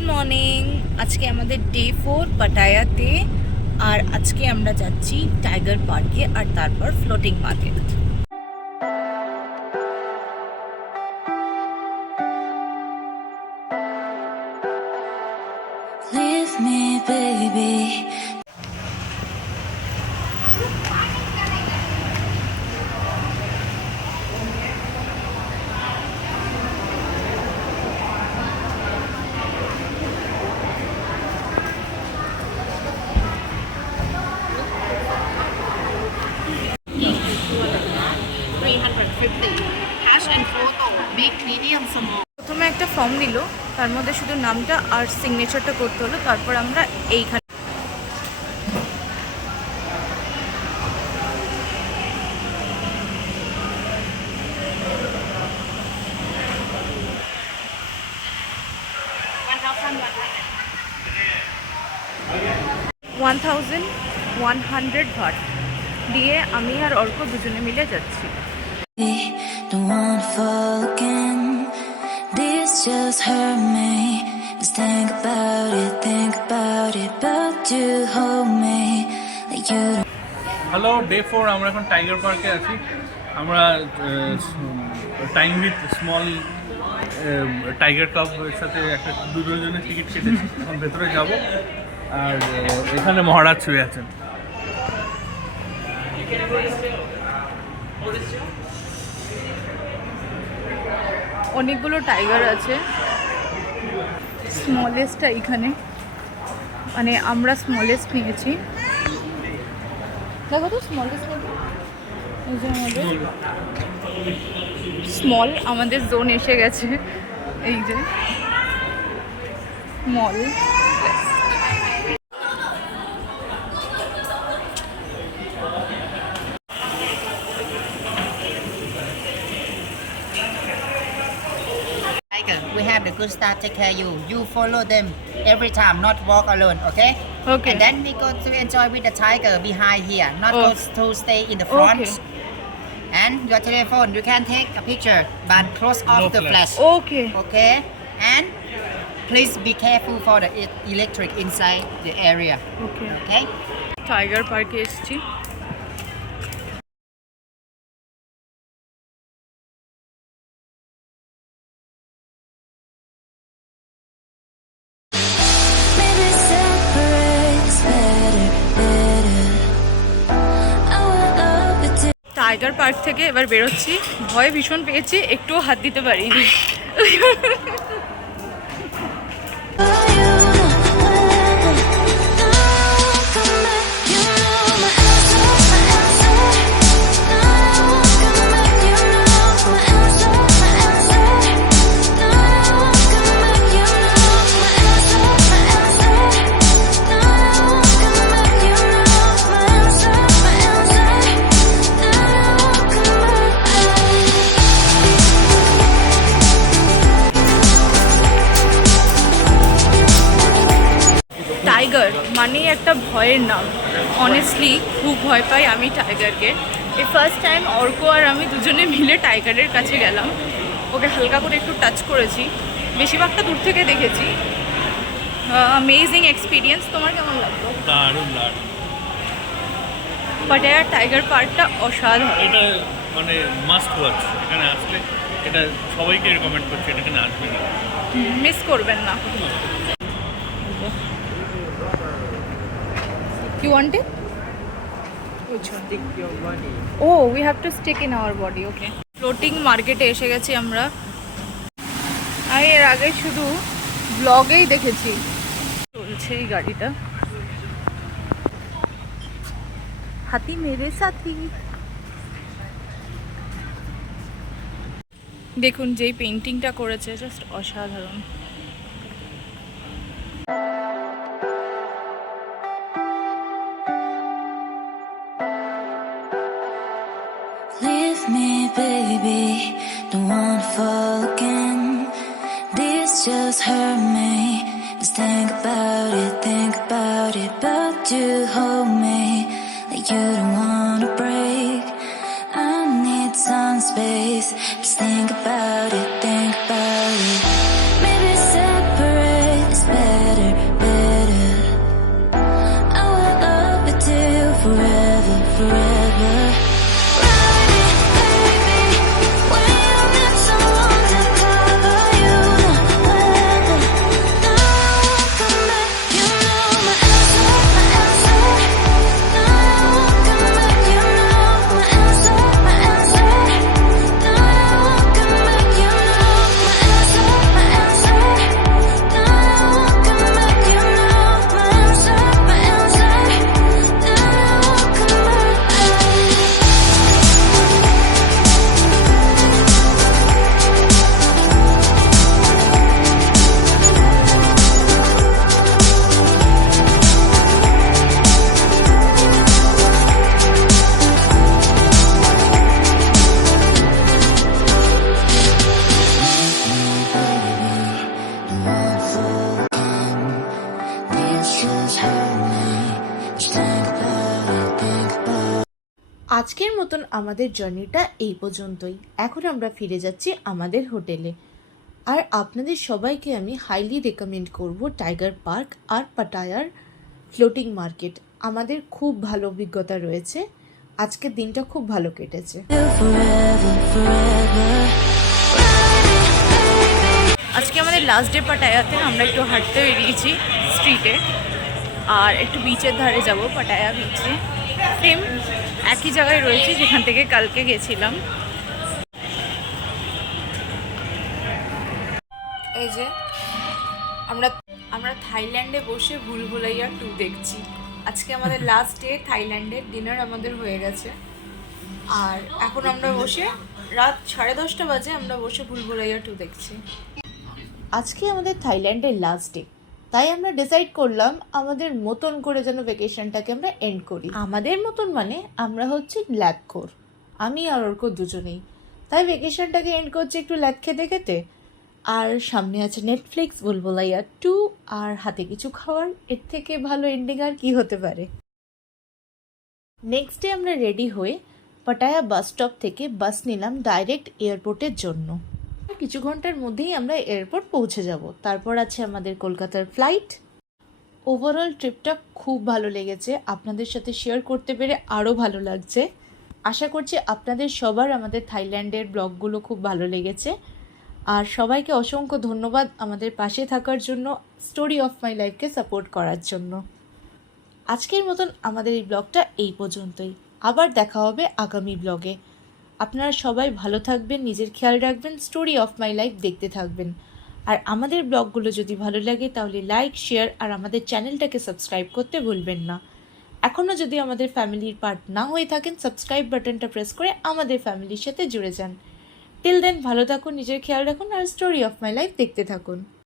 Good morning. আজকে আমাদের day 4 পাটায়াতে, আর আজকে আমরা যাচ্ছি টাইগার পার্কে আর তারপর floating market. Leave me, baby. প্রথমে একটা ফর্ম দিল, তার মধ্যে শুধু নামটা আর সিগনেচারটা করতে হলো, তারপর আমরা এইখানে $1,100 ভাট দিয়ে আমি আর অর্ক দুজনে মিলে যাচ্ছি। Don't wanna fall again. This just hurt me. Just think about it, but you hold me like you don't. Hello, day 4 আমরা এখন টাইগার পার্কে আছি। আমরা টাইম উইথ স্মল টাইগার ক্লাবের সাথে একটা দুজনের টিকিট কেটেছি। এখন ভেতরে যাব, আর এখানে মহারাজ শুয়ে আছেন। অনেকগুলো টাইগার আছে, স্মলেস্টটা এখানে, মানে আমরা স্মলেস্ট নিয়েছি। দেখো তো স্মলেস্ট, এই যে আমাদের স্মল, আমাদের জোন এসে গেছে, এই যে small. We have the good staff take care of you. You follow them every time, not walk alone, okay? Okay. And then we go to enjoy with the tiger behind here, not Oh. go to stay in the front. Okay. And your telephone, you can take a picture, but close off No the flash. flash. Okay Okay? And please be careful for the electric inside the area. Okay. Okay? Tiger পার্কে এসেছি। Maybe separate is better. I will love it till tiger park থেকে এবার বেরোচ্ছি। ভয় ভীষণ পেয়েছি, একটুও হাত দিতে পারিনি। you come back. You know my answer. Come back. You know my answer. Come back. You know my answer. Come back. You know my answer. Tiger মানেই একটা ভয়ের নাম। অনেস্টলি খুব ভয় পাই আমি টাইগারকে। এই ফার্স্ট টাইম অর্ক আর আমি দুজনে মিলে টাইগারের কাছে গেলাম। ওকে হালকা করে একটু টাচ করেছি, বেশিরভাগটা দূর থেকে দেখেছি। Amazing experience. তোমার কেমন লাগলো? দারুণ দারুণ। পাটায়া টাইগার পার্কটা অসাধারণ। এটা মানে মাস্ট ওয়াচ। এখানে আসলে এটা সবাইকে রেকমেন্ড করছি, এটা এখানে আসবেন। মিস করবেন না। You want it? Which one? Stick your body. Oh, we have to stick in our body. Okay. Floating মার্কেটে এসে গেছি আমরা। আমি এর আগে শুধু ব্লগেই দেখেছি। চলছে এই গাড়িটা। হাতি মেরে সাথী। দেখুন যেই পেইন্টিংটা করেছে, জাস্ট অসাধারণ। Leave me, baby. Don't wanna fall again. This just hurt me. Just think about it, but you hold me like you don't wanna break. I need some space. Just think about it. Maybe separate is better. forever. Ride it, baby. When you need someone to cover you, the weather. No, I won't come back. You know my answer, my answer. No, I won't come back. You know my answer, my answer. No, I won't come back. You know my answer, my answer. No, I won't come back. You know my answer, my answer. No, I won't come আজকের মতন আমাদের জার্নিটা এই পর্যন্তই। এখন আমরা ফিরে যাচ্ছি আমাদের হোটেলে। আর আপনাদের সবাইকে আমি হাইলি রেকমেন্ড করব টাইগার পার্ক আর পাটায়ার ফ্লোটিং মার্কেট। আমাদের খুব ভালো অভিজ্ঞতা রয়েছে, আজকের দিনটা খুব ভালো কেটেছে। forever, forever. আজকে আমাদের লাস্ট ডে পাটায়াতে, আমরা একটু হাঁটতে বেরিয়েছি স্ট্রিটে আর একটু বিচের ধারে যাব। পাটায়া বিচে সেম একই জায়গায় রয়েছে যেখান থেকে কালকে গেছিলাম। এই যে আমরা থাইল্যান্ডে বসে ভুলভুলাইয়া 2 দেখছি। আজকে আমাদের লাস্ট ডে থাইল্যান্ডের ডিনার আমাদের হয়ে গেছে আর এখন আমরা বসে রাত 10:30 বাজে আমরা বসে ভুলভুলাইয়া 2 দেখছি। আজকে আমাদের থাইল্যান্ডের লাস্ট ডে, তাই আমরা ডিসাইড করলাম আমাদের মতন করে যেন ভ্যাকেশনটাকে আমরা এন্ড করি। আমাদের মতন মানে আমরা হচ্ছে ল্যাদখোর, আমি আর অর্ক দুজনেই। তাই ভ্যাকেশনটাকে এন্ড করছি একটু ল্যাদ খেতে খেতে। আর সামনে আছে নেটফ্লিক্স, ভুলভুলাইয়া 2 আর হাতে কিছু খাওয়ার। এর থেকে ভালো এন্ডিং আর কি হতে পারে। নেক্সট ডে আমরা রেডি হয়ে পাটায়া বাস স্টপ থেকে বাস নিলাম ডাইরেক্ট এয়ারপোর্টের জন্য। কিছু ঘন্টার মধ্যেই আমরা এয়ারপোর্ট পৌঁছে যাব। তারপর আছে আমাদের কলকাতার ফ্লাইট। ওভারঅল ট্রিপটা খুব ভালো লেগেছে, আপনাদের সাথে শেয়ার করতে পেরে আরও ভালো লাগছে। আশা করছি আপনাদের সবার আমাদের থাইল্যান্ডের ব্লগগুলো খুব ভালো লেগেছে। আর সবাইকে অসংখ্য ধন্যবাদ আমাদের পাশে থাকার জন্য, স্টোরি অফ মাই লাইফকে সাপোর্ট করার জন্য। আজকের মতন আমাদের এই ব্লগটা এই পর্যন্তই। আবার দেখা হবে আগামী ব্লগে। আপনারা সবাই ভালো থাকবেন, নিজের খেয়াল রাখবেন, স্টোরি অফ মাই লাইফ দেখতে থাকবেন। আর আমাদের ব্লগগুলো যদি ভালো লাগে তাহলে লাইক, শেয়ার আর আমাদের চ্যানেলটাকে সাবস্ক্রাইব করতে ভুলবেন না। এখনও যদি আমাদের ফ্যামিলির পার্ট না হয়ে থাকেন, সাবস্ক্রাইব বাটনটা প্রেস করে আমাদের ফ্যামিলির সাথে জুড়ে যান। টিল দেন ভালো থাকুন, নিজের খেয়াল রাখুন আর স্টোরি অফ মাই লাইফ দেখতে থাকুন।